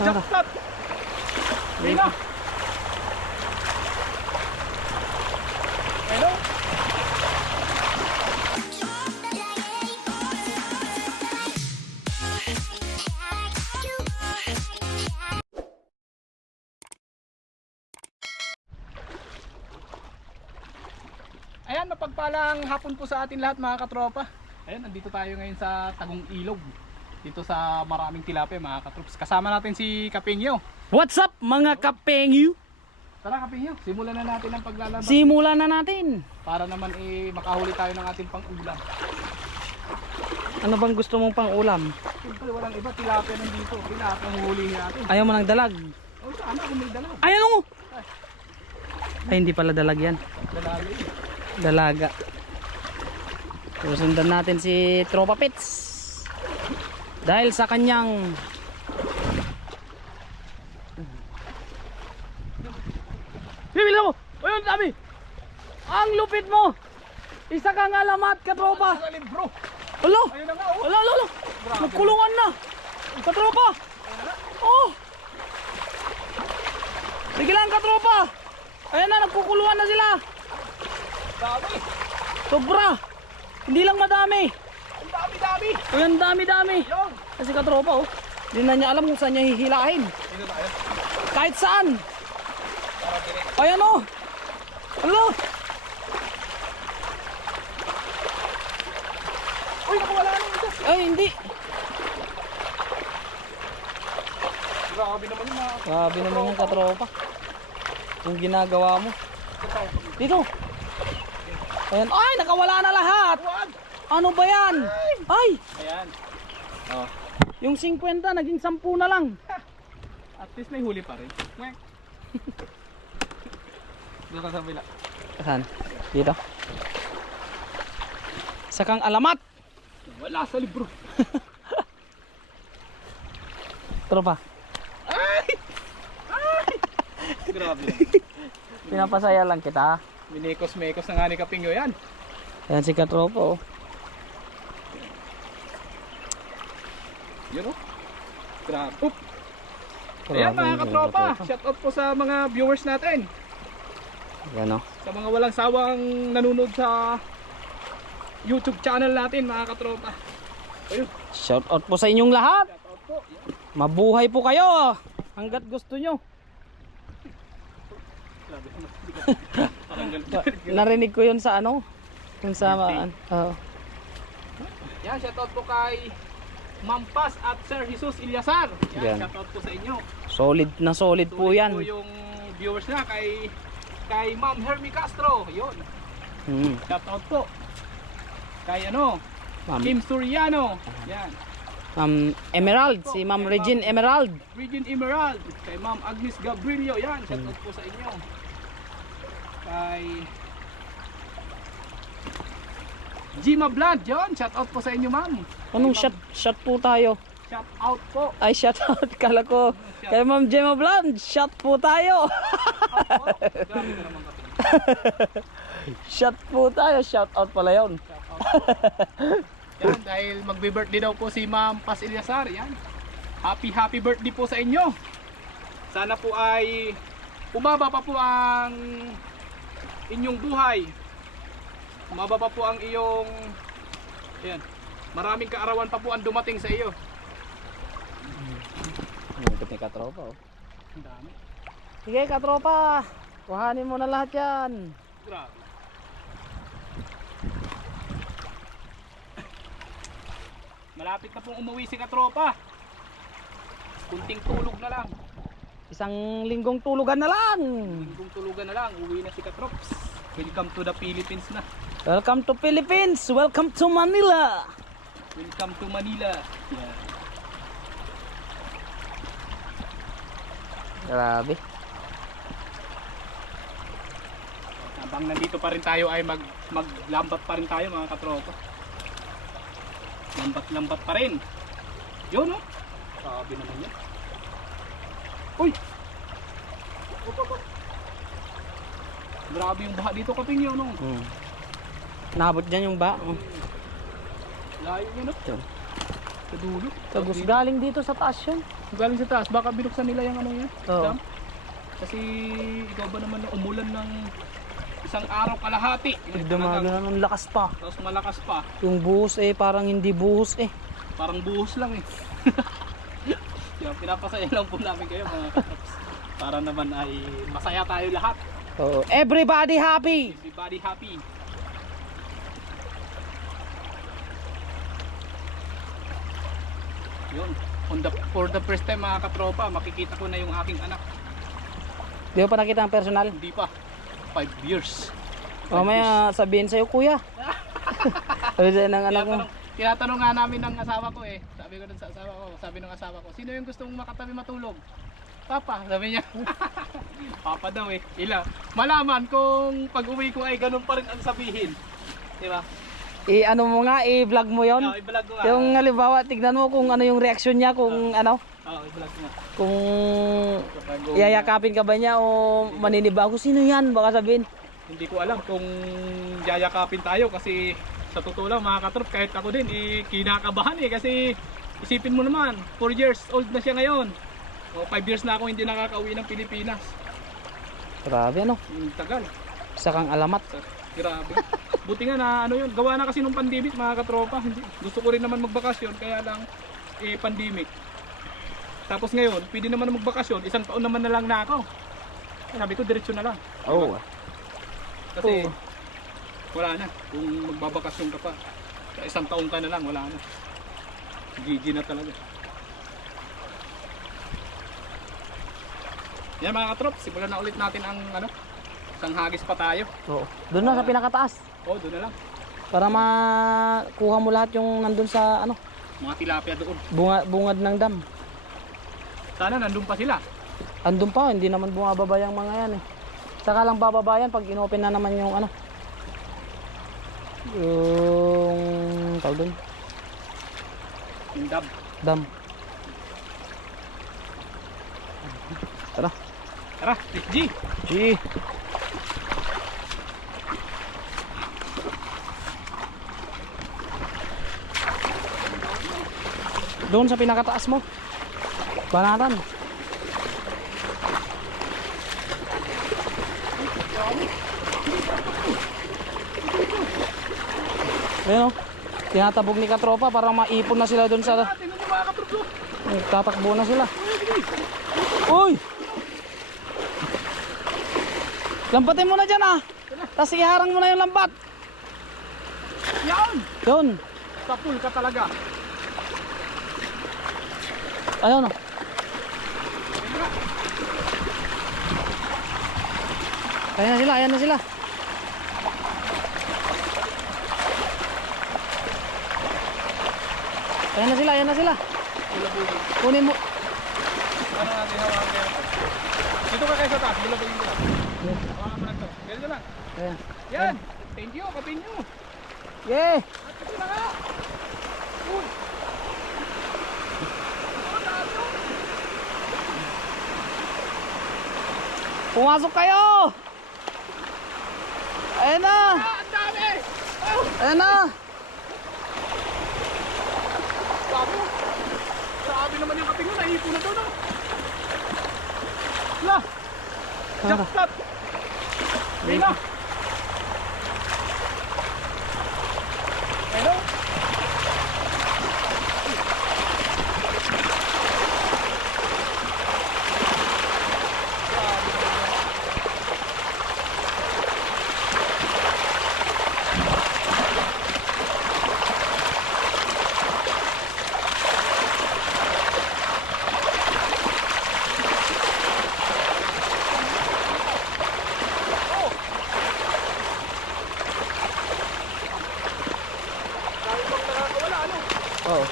Jackpot! Rino! Hello? Ayan, mapagpalang hapon po sa atin lahat mga katropa. Ayan, nandito tayo ngayon sa Tagong Ilog. Dito sa maraming tilapia mga katrops. Kasama natin si Kapingyo. What's up mga kapengyu? Tara Kapingyo, simulan na natin ang paglalaba. Simulan na natin. para naman eh makahuli tayo ng ating pang-ulam. Ano bang gusto mong pang ulam? Siyempre walang iba, tilapia nandito. Tilapia ang huli natin. Ayaw mo ng dalag. Oh, sana kung may dalaw. Ay ano? Ay hindi pala dalag yan. Dalaga. Dalaga. Susundan natin si Tropa Pits. Dahil sa kanyang Bibili mo! Ayun, dami! Ang lupit mo! Isa kang alamat, katropa! Libro. Alo! Ayun na nga oh. Alo, alo, alo! Nagkulungan na! Katropa! Oh! Sige lang, katropa! Ayan na, nagkukuluan na sila! Dami. Sobra! Hindi lang madami! Ang dami-dami. Ayan, dami-dami! Yun. Kasi katropa, oh. Hindi na niya alam kung saan niya hihilahin. Dito tayo. Kahit saan! Ayan, oh! Alo! Uy, nakawala na ito. Ay, hindi! Grabe naman yung mga... Grabe naman yung katropa. Yung ginagawa mo. Dito! Ayan, ay! Nakawala na lahat! Ano ba yan? Ay! Ayan. Oh. Yung 50 naging 10 na lang. At least may huli pa rin. Mwek. Doon ka sa bila. Saan? Dito. Sakang alamat. Wala sa libro. Tropa. Grabe. Pinapasaya lang kita. Minekos-mekos na nga ni Kapingyo yan. Ayan si Katropa oh. Yun o. Grabe. Oop. Ayan mga katropa. Shout out po sa mga viewers natin. Ayan oh. Sa mga walang sawang nanonood sa YouTube channel natin mga katropa. Ayun. Shout out po sa inyong lahat. Shout out po. Yan. Mabuhay po kayo. Hanggat gusto nyo. Narinig ko yun sa ano. Yung sa ano. oo. Yan, shout out po kay Mampas at Sir Jesus Ilyasar. Yan, Yan. shout out po sa inyo. solid na solid po Tuloy yan. po yung viewers na kay kay Ma'am Hermie Castro. Yun. Hmm. Shout out po. Kay ano, Ma'am, Kim Suriano. Yan. Ma'am Emerald. Si Ma'am Regine Emerald. Regine Emerald. Kay Ma'am Agnes Gabrilio. Yan, shout out po sa inyo. Kay Gima Blood. Yan, shout out po sa inyo ma'am. Anong shot, shot po tayo? Shout out po. Ay, shout out. Kala ko. Kay Ma'am Gemma Bland, shot po tayo. Out po. Grabe ka naman kapatid. shot po tayo. Shout out pala yun. Shout out po. Yan, dahil magbe-birthday daw po si Ma'am Paz Ilyasar. Yan. Happy happy birthday po sa inyo. Sana po ay umaba pa po ang inyong buhay. Umaba pa po ang iyong Yan. Maraming kaarawan pa po ang dumating sa iyo. Ngipit ni katropa oh. Ang dami. Sige katropa. Kuhanin mo na lahat yan. Grabe. Malapit na pong umuwi si Katropa. Kunting tulog na lang. Isang linggong tulugan na lang. Kung tulugan na lang, uwi na si Katrops. Welcome to the Philippines na. Welcome to Philippines. Welcome to Manila. Welcome to Manila. Yeah. Grabe. Habang nandito pa rin tayo ay mag maglambat pa rin tayo mga katropa. Lambat-lambat pa rin. Yun oh. Sabi naman yan. Uy! Grabe yung baha dito kaping yun oh. Hmm. Nabot dyan yung ba? Oh. Layo yun oh. Ito. Sa dulo. Tagus galing dito sa taas yun. galing sa taas. Baka binuksan nila yung ano yan. Oo. dam. Kasi ikaw ba naman na umulan ng isang araw kalahati. Dumaga na ng lakas pa. Tapos malakas pa. Yung buhos eh, parang hindi buhos eh. Parang buhos lang eh. Kaya pinapasaya lang po namin kayo mga katraps. Para naman ay masaya tayo lahat. Oo. Everybody happy! Everybody happy. Yun. On the, for the first time mga katropa, makikita ko na yung aking anak. Di pa nakita ang personal? Hindi pa. 5 years. Five years. Mamaya sabihin sa'yo, kuya. Sabi sa'yo ng anak mo. Tinatanong, nga namin ng asawa ko eh. Sabi ko sa asawa ko, sabi ng asawa ko, sino yung gustong makatabi matulog? Papa, sabi niya. Papa daw eh. Ila. Malaman kung pag uwi ko ay ganun pa rin ang sabihin. Di ba? I ano mo nga, i-vlog mo yon. Oo, i-vlog ko nga. Yung halimbawa, tignan mo kung ano yung reaction niya, kung ano, Oo, i-vlog nga. kung iyayakapin ka ba niya o maninibago. Sino yan? Baka sabihin. Hindi ko alam kung yayakapin tayo kasi sa totoo lang mga katrop, kahit ako din, eh, kinakabahan eh kasi isipin mo naman, 4 years old na siya ngayon. O 5 years na ako hindi nakakauwi ng Pilipinas. Grabe ano, Ang tagal. isa kang alamat. Grabe. Buti nga na ano yun, gawa na kasi nung pandemic mga katropa. Hindi, gusto ko rin naman magbakasyon kaya lang eh pandemic. Tapos ngayon, pwede naman na magbakasyon, isang taon naman na lang na ako. Sabi ko diretso na lang. Oh. Kasi Oo. wala na. Kung magbabakasyon ka pa, sa isang taon ka na lang, wala na. GG na talaga. Yan mga katrop, simulan na ulit natin ang ano, isang hagis pa tayo. Oo. Doon na sa pinakataas. Oh, doon na lang. Para makuha mo lahat yung nandun sa ano, Mga tilapia doon. bunga, bungad ng dam. Sana nandun pa sila. Andun pa, hindi naman bumababa yung mga yan eh. Saka lang bababa yan pag inopen na naman yung ano. Yung tawag doon, Yung dab. dam. Tara. Tara, let's G. Doon sa pinakataas mo. Banatan. Ayun o. Tinatabog ni Katropa para maipon na sila doon sa... Tatakbo na sila. Uy! Lampatin mo na dyan ah! Tapos iharang mo na yung lampat. Yan! Sa pool ka talaga. Ayun oh. Ayan na sila, ayan na sila. Ayan na sila, ayan na sila. Kunin mo. Ano natin hawakan yan? Dito ka kayo sa taas, bulabugin ko lang. Hawakan mo lang to. Ganito lang. Ayan. Yan! Thank you, kapin nyo. Yeah! At ito na nga. Uy! Ano na ito? Pumasok kayo! Ayan na! Ah, ang dami! Oh, Ayan na! Bago! Grabe naman yung kapin nyo, naipo na to, no? La! Jackpot! Ayun na! Hello? Dahil pang nakakawala, ano? Oo.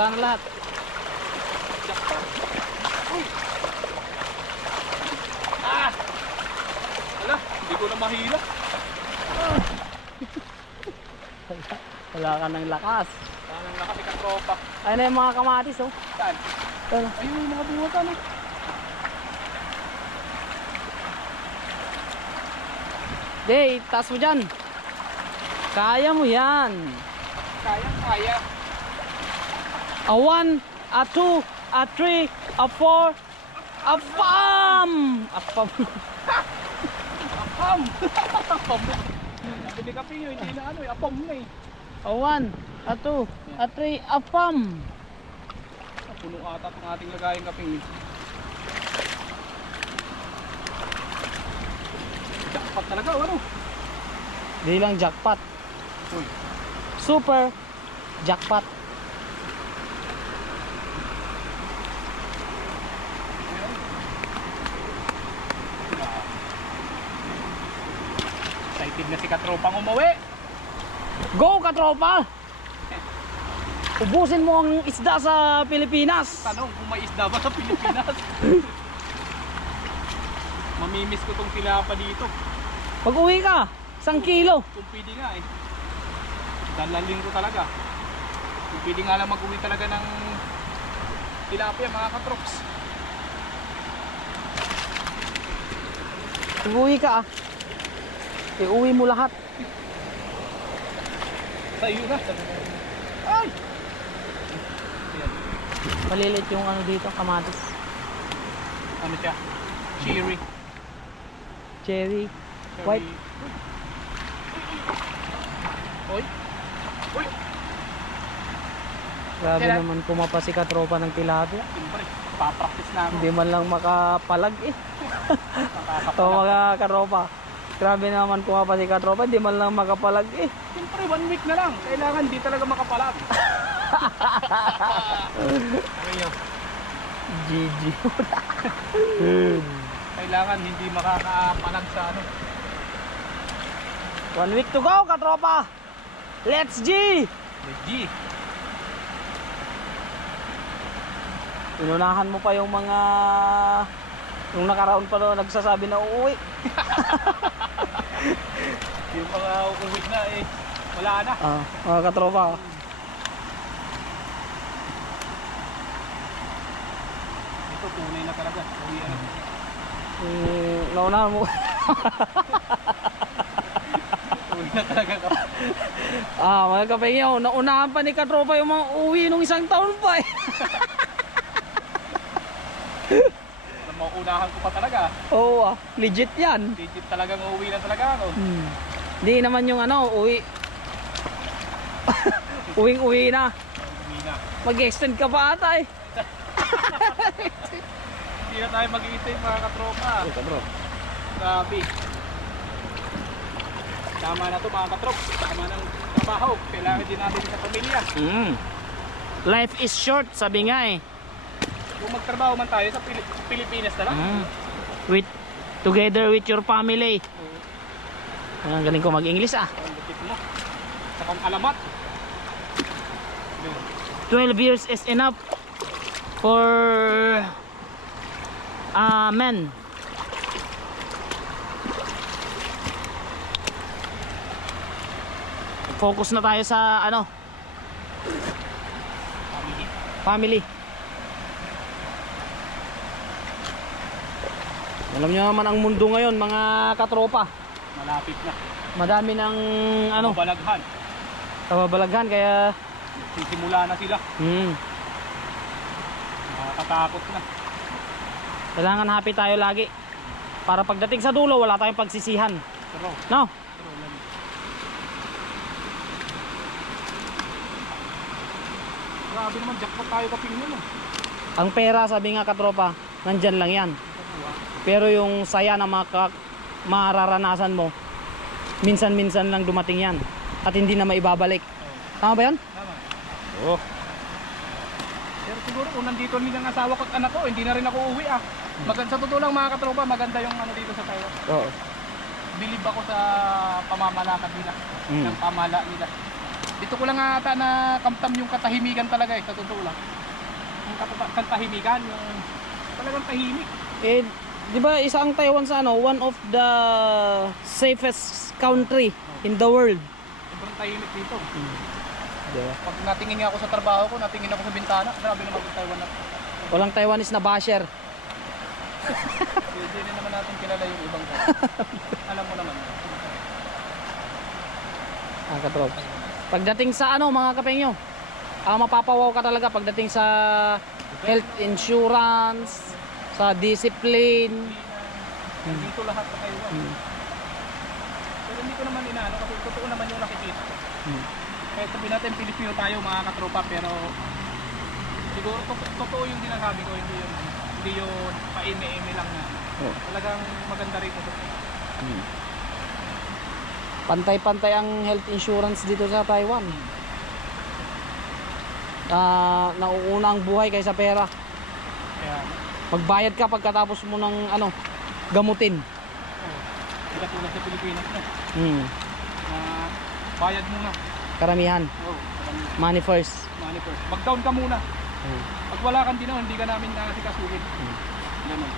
Nakawala na lahat. Ah! Ala, hindi ko na mahila. Wala ka ng lakas. Parang nakapit ang tropa. Ayun na yung mga kamatis oh. Saan? Ayun. Ayun yung mga bunga ano? Jay, taas mo dyan. Kaya mo yan. Kaya, kaya. A one, a two, a three, a four, a pam! A pam. Apam! Apam! Sabi ni Kaping yun, hindi na ano eh, apam na eh. A one, a two, a three, a pam. Puno ata itong ating lagayang Kaping. Jackpot talaga, ano? Di lang jackpot. Uy, Super jackpot. Ayan. Ah. Excited na si Katropang umuwi. Go katropa! Ubusin mo ang isda sa Pilipinas. Tanong kung may isda ba sa Pilipinas? Mamimiss ko tong tilapa dito. Pag uwi ka, isang kilo. Kung pwede nga eh. Dalalin ko talaga. Kung pwede nga lang mag-uwi talaga ng tilapia mga katrops. Pag uwi ka, ah. Iuwi mo lahat. Sa iyo na. Ay! Malilit yung ano dito, kamatis. Ano siya? Cherry. Cherry. White. Oy. Uy! Grabe Kaya- naman kumapa si katropa ng tilapia. Siyempre, papractice na ako. Hindi man lang makapalag eh. Ito mga katropa. Grabe naman kumapa si katropa, hindi man lang makapalag eh. Siyempre, one week na lang. Kailangan di talaga makapalag. Ano yun? GG. Kailangan hindi makakapalag sa ano. One week to go katropa. Let's G! Legit. Inunahan mo pa yung mga yung nakaraon pa doon nagsasabi na uuwi. Yung mga ulit na eh, wala na. Ah, mga katropa. Ito tunay na talaga. Uwi ano. Mm, naunahan mo. Uwi na talaga ka. ah, mga kapengyo, naunahan pa ni katropa yung mga uwi nung isang taon pa eh. Alam mo, unahan ko pa talaga. Oo ah, legit yan. Legit talagang uwi na talaga ako. Hmm. Hindi naman yung ano, uwi. Uwing uwi na. Mag-extend ka pa ata eh. Hindi na tayo mag-iintay mga katropa. katrop. Grabe. Tama na to mga katrop. Tama ng trabaho. Kailangan din natin sa pamilya. Mm. Life is short, sabi nga eh. Kung magtrabaho man tayo sa Pili- Pilipinas na lang. Mm. With, together with your family. Ah, Ang galing ko mag-English ah. Ang lupit mo. Sa kang alamat. Yun. 12 years is enough for uh, men. Focus na tayo sa ano, Family. family. Alam niyo naman ang mundo ngayon, mga katropa. Malapit na. Madami ng ano, Balaghan. kababalaghan kaya Sisimula na sila. hmm, Nakakatakot na. kailangan happy tayo lagi. Para pagdating sa dulo, wala tayong pagsisihan. Pero, No? pero. Grabe naman, jackpot tayo kaping yun. ah. Ang pera, sabi nga katropa, nandyan lang yan. Pero yung saya na maka, mararanasan mo, minsan-minsan lang dumating yan. At hindi na maibabalik. Tama ba yan? Tama. Oo. Pero siguro kung nandito rin ang asawa ko at anak ko, hindi na rin ako uwi ah. Maganda sa totoo lang mga katropa, maganda yung ano dito sa Taiwan. Oo. Bilib ako sa pamamalakad nila, Mm. ng pamala nila. Dito ko lang ata na kamtam yung katahimikan talaga eh, sa totoo lang. Yung katahimikan, yung talagang tahimik. Eh, di ba isa ang Taiwan sa ano, one of the safest country in the world. Sobrang tahimik dito. Di ba? Pag natingin nga ako sa trabaho ko, natingin ako sa bintana, grabe naman yung Taiwan na. Walang Taiwanese na basher. Hindi rin naman natin kilala yung ibang tao. Alam mo naman. Ang katropa. Pagdating sa ano mga kapengyo, ah mapapawaw ka talaga pagdating sa health insurance, sa discipline. Dito lahat sa Taiwan. Hmm. Pero hindi ko naman inaano kasi totoo naman yung nakikita ko. Hmm. Kahit sabihin natin Pilipino tayo mga katropa pero siguro to- totoo yung sinasabi ko hindi yun hindi yun paime-eme lang na Oo. talagang maganda rito sa Hmm. Pantay-pantay ang health insurance dito sa Taiwan. Ah, nauuna ang buhay kaysa pera. kaya Magbayad ka pagkatapos mo ng ano, gamutin. oh, hindi katulad sa Pilipinas na Hmm. na bayad muna Karamihan. oh, Money first. money first mag down ka muna Hmm. pag wala kang dinaw hindi ka namin nakasikasuhin Hmm. ganun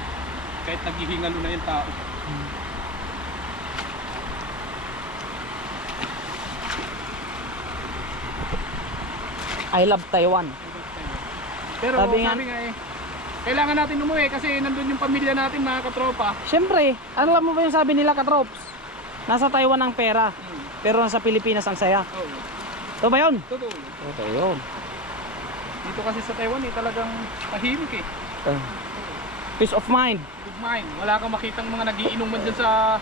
kahit naghihingalo na yung tao I love Taiwan. pero Sabi sabi, nga- nga eh kailangan natin umuwi kasi nandun yung pamilya natin mga katropa Siyempre, alam mo ba yung sabi nila katrops? Nasa Taiwan ang pera, hmm. pero nasa Pilipinas ang saya. oh, Ito ba yun? totoo. Ito yun. Dito kasi sa Taiwan eh talagang tahimik eh. Peace of mind. Good mind. Wala kang makitang mga nagiinuman dyan sa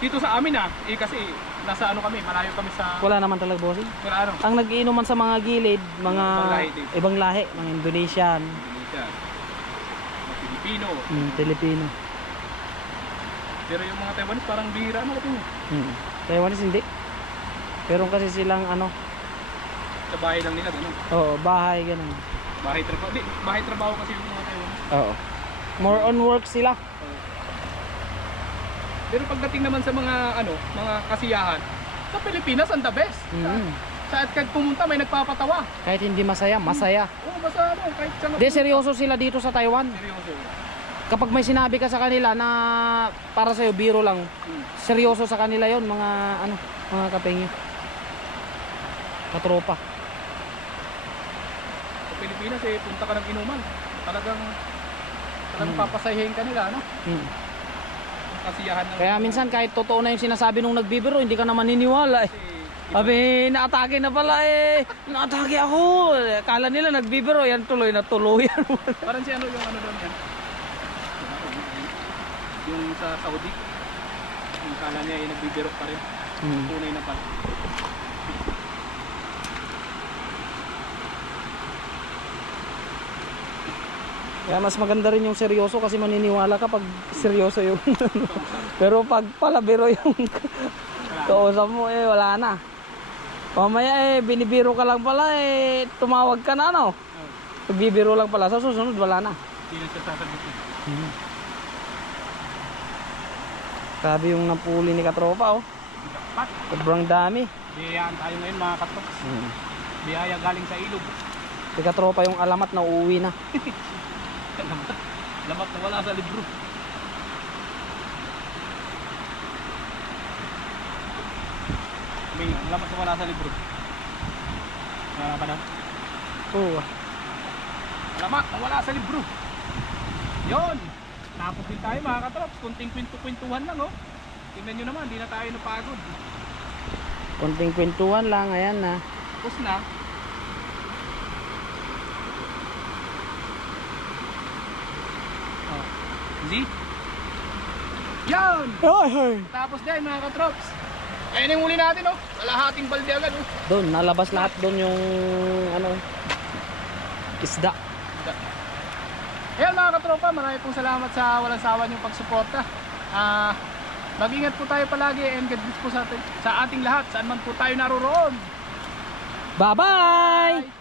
dito sa amin ah. Eh kasi nasa ano kami, malayo kami sa Wala naman talaga bossing. wala ano. Ang nagiinuman sa mga gilid, mga Ibang lahi ibang lahi, mga Indonesian, Indonesia. Mga Pilipino. mm, Filipino. Pero yung mga Taiwanese parang bihira ano kasi Mm. Taiwanese hindi. Pero kasi silang ano, sa bahay lang nila ganun. oh, bahay ganun. Bahay trabaho. Di, bahay trabaho kasi yung mga Taiwanese. Oo. More on work sila. Pero pagdating naman sa mga ano, mga kasiyahan, sa Pilipinas ang the best. Mm. Sa kahit pumunta may nagpapatawa. Kahit hindi masaya, masaya. Oo, basta ano, kahit sa Hindi, seryoso sila dito sa Taiwan. Seryoso. Kapag may sinabi ka sa kanila na para sa'yo, biro lang, Hmm. seryoso sa kanila yon mga ano, mga kapengi. Katropa. Sa Pilipinas eh, punta ka ng inuman. Talagang talagang Hmm. papasayahin ka nila, ano? Mm. Kasiyahan ng Kaya minsan kahit totoo na yung sinasabi nung nagbibiro, hindi ka na maniniwala eh. kasi Sabi, naatake na pala eh. Naatake ako. Akala nila nagbibiro, yan tuloy na tuloy. parang si ano yung ano doon yan. Yung sa Saudi. Yung kala niya ay nagbibiro pa rin. mm. Tunay na pala. Kaya mas maganda rin yung seryoso kasi maniniwala ka pag seryoso yung Pero pag palabiro yung kausap mo eh wala na. Mamaya eh binibiro ka lang pala eh tumawag ka na ano. Oh, Pagbibiro lang pala sa susunod wala na. Hindi na siya sasagot. Grabe yung napuli ni Katropa oh. Pat, Sobrang dami. biyayaan tayo ngayon mga katrops. Hmm. Biyaya galing sa ilog. Si Katropa yung alamat na uuwi na. Lamat, lamat na wala sa libro. May lamat na wala sa libro. Wala pa daw? Oo. Alamat na wala sa libro. Yon. Tapos din tayo mga katrops. Kunting kwento-kwentuhan lang oh. Tingnan nyo naman, di na tayo napagod. Konting kwentuhan lang, ayan na. Tapos na. Oh. See? Yan! Ay. Tapos din mga katrops. Ayun yung huli natin oh. Kalahating balde agad oh. Doon, nalabas lahat doon yung ano isda. Ayan mga katropa, marami pong salamat sa walang sawa niyong pagsuporta. Ah, mag-ingat po tayo palagi and God bless po sa, atin, sa ating lahat, saan man po tayo naroroon. Bye-bye!